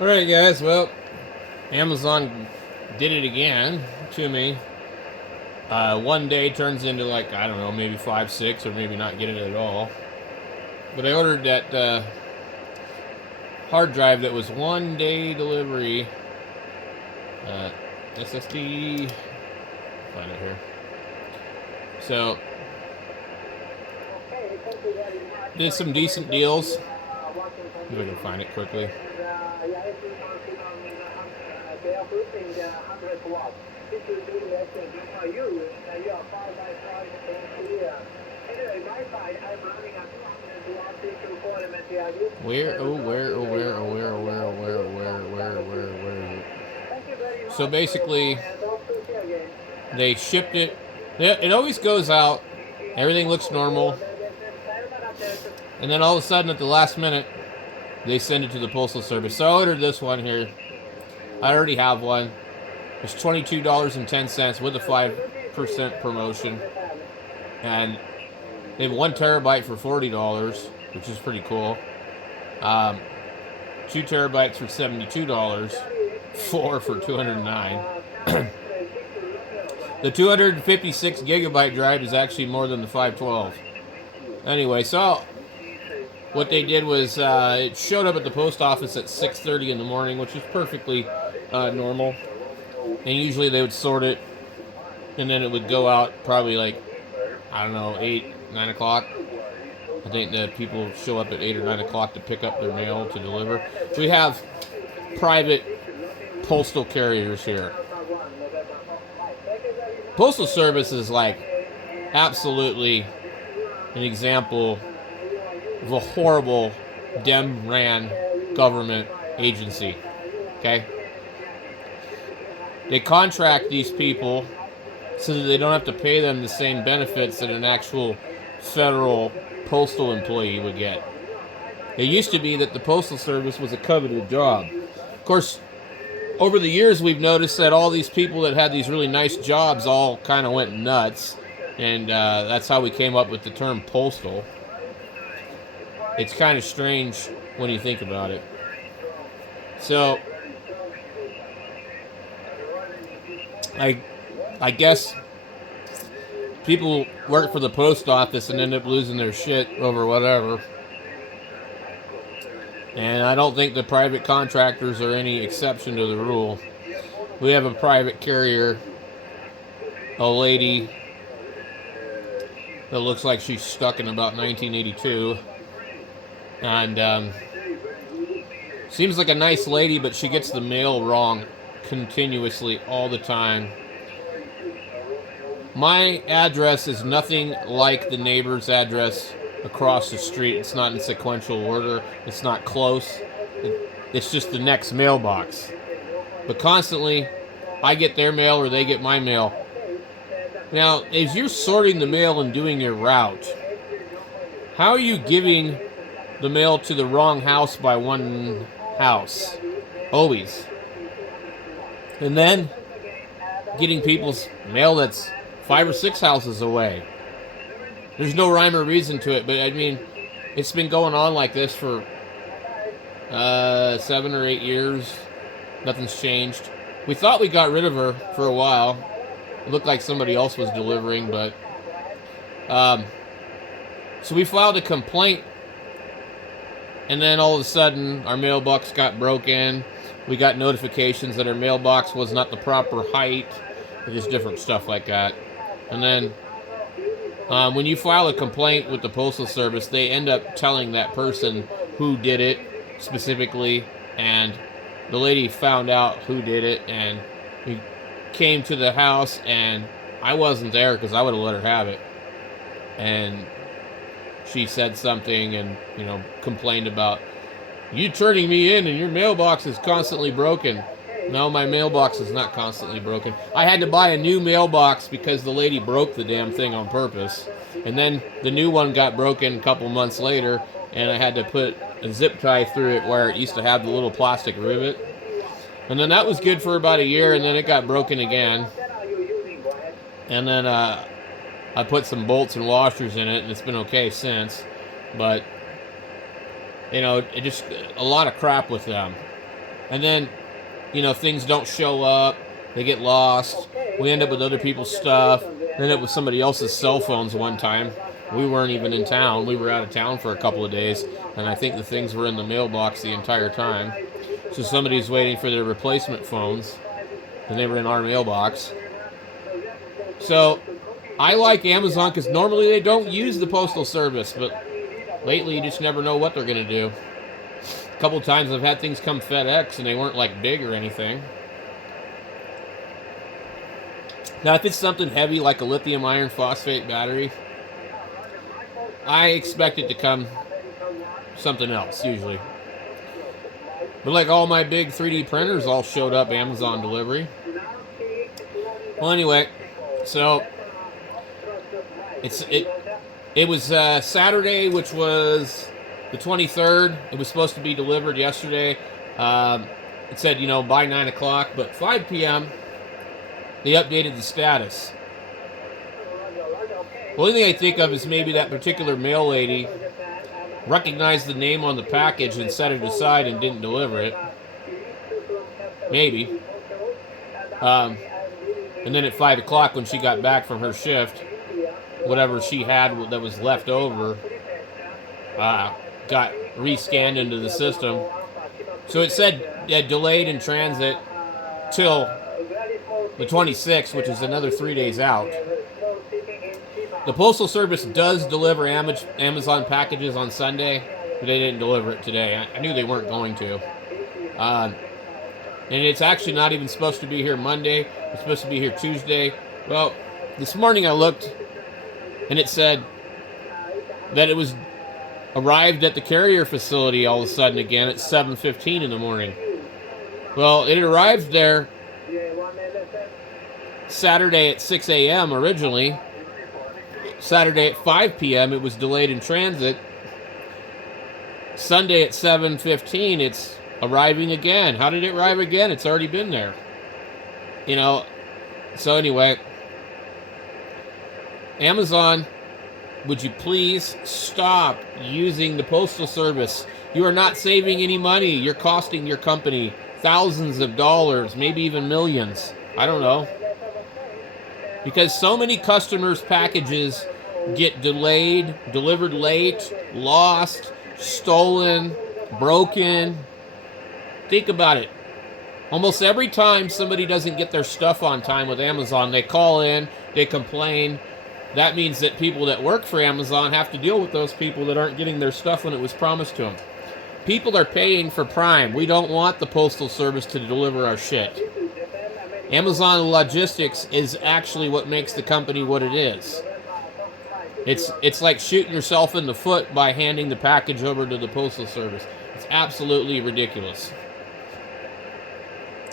Alright, guys, well, Amazon did it again to me. One day turns into, like, I don't know, maybe 5, 6, or maybe not getting it at all. But I ordered that hard drive that was 1 day delivery. Uh, SSD. Find it here. So, did some decent deals. If I can find it quickly. Where? So basically, they shipped it. It always goes out. Everything looks normal. And then all of a sudden, at the last minute, they send it to the Postal Service. So I ordered this one here. I already have one. It's $22.10 with a 5% promotion. And they have 1 terabyte for $40, which is pretty cool. 2 terabytes for $72. 4 for $209. The 256 gigabyte drive is actually more than the 512. Anyway, so what they did was it showed up at the post office at 6:30 in the morning, which is perfectly normal. And usually they would sort it, and then it would go out probably like, I don't know, 8, 9 o'clock. I think that people show up at 8 or 9 o'clock to pick up their mail to deliver. We have private postal carriers here. Postal Service is like absolutely an example of a horrible Dem-ran government agency. Okay? They contract these people so that they don't have to pay them the same benefits that an actual federal postal employee would get. It used to be that the Postal Service was a coveted job. Of course, over the years, we've noticed that all these people that had these really nice jobs all kind of went nuts. And that's how we came up with the term postal. It's kind of strange when you think about it. So, I guess people work for the post office and end up losing their shit over whatever. And I don't think the private contractors are any exception to the rule. We have a private carrier, a lady that looks like she's stuck in about 1982. And seems like a nice lady, but she gets the mail wrong continuously all the time. My address is nothing like the neighbor's address across the street. It's not in sequential order. It's not close. It's just the next mailbox. But constantly, I get their mail or they get my mail. Now, as you're sorting the mail and doing your route, how are you giving the mail to the wrong house by one house? Always. And then getting people's mail that's 5 or 6 houses away. There's no rhyme or reason to it, but I mean, it's been going on like this for 7 or 8 years. Nothing's changed. We thought we got rid of her for a while. It looked like somebody else was delivering, but so we filed a complaint, and then all of a sudden our mailbox got broken. We got notifications that our mailbox was not the proper height, or just different stuff like that. And then when you file a complaint with the Postal Service, they end up telling that person who did it specifically, and the lady found out who did it, and we came to the house, and I wasn't there because I would have let her have it. And she said something and, complained about, you turning me in and your mailbox is constantly broken. No, my mailbox is not constantly broken. I had to buy a new mailbox because the lady broke the damn thing on purpose. And then the new one got broken a couple months later, and I had to put a zip tie through it where it used to have the little plastic rivet. And then that was good for about a year, and then it got broken again. And then I put some bolts and washers in it, and it's been okay since. But, it just, a lot of crap with them. And then, things don't show up. They get lost. We end up with other people's stuff. We end up with somebody else's cell phones one time. We weren't even in town. We were out of town for a couple of days, and I think the things were in the mailbox the entire time. So somebody's waiting for their replacement phones, and they were in our mailbox. So I like Amazon because normally they don't use the Postal Service, but lately you just never know what they're going to do. A couple times I've had things come FedEx, and they weren't like big or anything. Now, if it's something heavy like a lithium iron phosphate battery, I expect it to come something else, usually. But like all my big 3D printers all showed up Amazon delivery. Well, anyway, so it was Saturday, which was the 23rd. It was supposed to be delivered yesterday. It said, by 9 o'clock, but 5 p.m., they updated the status. The only thing I think of is maybe that particular mail lady recognized the name on the package and set it aside and didn't deliver it. Maybe. And then at 5 o'clock when she got back from her shift, whatever she had that was left over got rescanned into the system. So it said delayed in transit till the 26th, which is another 3 days out. The Postal Service does deliver Amazon packages on Sunday, but they didn't deliver it today. I knew they weren't going to. And it's actually not even supposed to be here Monday. It's supposed to be here Tuesday. Well, this morning I looked, and it said that it was arrived at the carrier facility all of a sudden again at 7:15 in the morning. Well, it arrived there Saturday at 6 a.m. originally. Saturday at 5 p.m. it was delayed in transit. Sunday at 7:15 it's arriving again. How did it arrive again? It's already been there. So anyway, Amazon, would you please stop using the Postal Service? You are not saving any money. You're costing your company thousands of dollars, maybe even millions. I don't know. Because so many customers' packages get delayed, delivered late, lost, stolen, broken. Think about it. Almost every time somebody doesn't get their stuff on time with Amazon, they call in, they complain. That means that people that work for Amazon have to deal with those people that aren't getting their stuff when it was promised to them. People are paying for Prime. We don't want the Postal Service to deliver our shit. Amazon Logistics is actually what makes the company what it is. It's like shooting yourself in the foot by handing the package over to the Postal Service. It's absolutely ridiculous.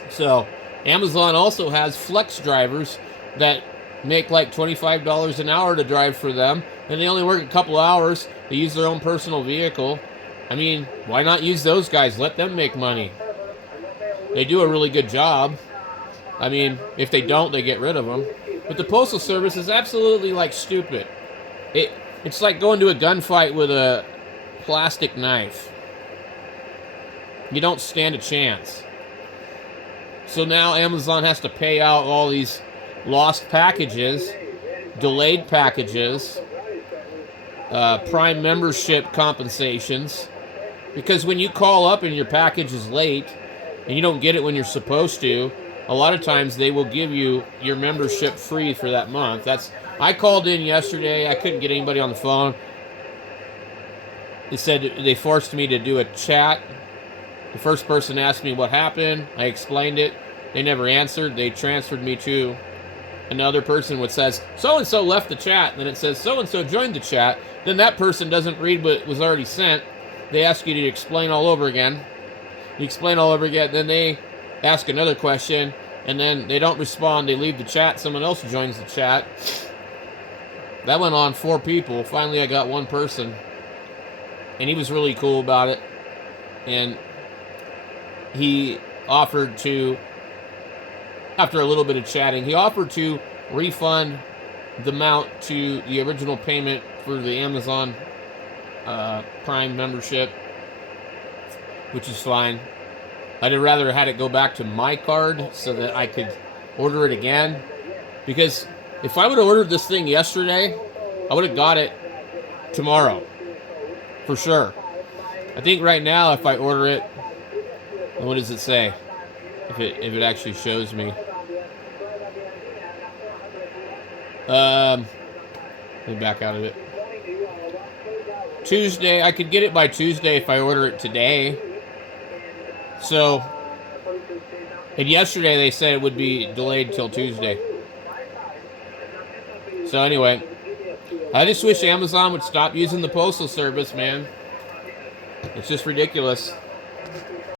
So, Amazon also has flex drivers that make like $25 an hour to drive for them, and they only work a couple hours. They use their own personal vehicle. I mean, why not use those guys? Let them make money. They do a really good job. I mean, if they don't, they get rid of them. But the Postal Service is absolutely like stupid. It's like going to a gunfight with a plastic knife. You don't stand a chance. So now Amazon has to pay out all these lost packages, delayed packages, Prime membership compensations. Because when you call up and your package is late and you don't get it when you're supposed to, a lot of times they will give you your membership free for that month. I called in yesterday. I couldn't get anybody on the phone. They said they forced me to do a chat. The first person asked me what happened. I explained it. They never answered. They transferred me to another person which says, so-and-so left the chat. And then it says, so-and-so joined the chat. Then that person doesn't read what was already sent. They ask you to explain all over again. You explain all over again. Then they ask another question, and then they don't respond. They leave the chat. Someone else joins the chat. That went on 4 people. Finally, I got one person, and he was really cool about it. And he offered to, after a little bit of chatting, he offered to refund the amount to the original payment for the Amazon Prime membership, which is fine. I'd have rather had it go back to my card so that I could order it again. Because if I would have ordered this thing yesterday, I would have got it tomorrow. For sure. I think right now if I order it, what does it say? If it actually shows me. Let me back out of it. Tuesday, I could get it by Tuesday if I order it today. So, and yesterday they said it would be delayed till Tuesday. So anyway, I just wish Amazon would stop using the Postal Service, man. It's just ridiculous.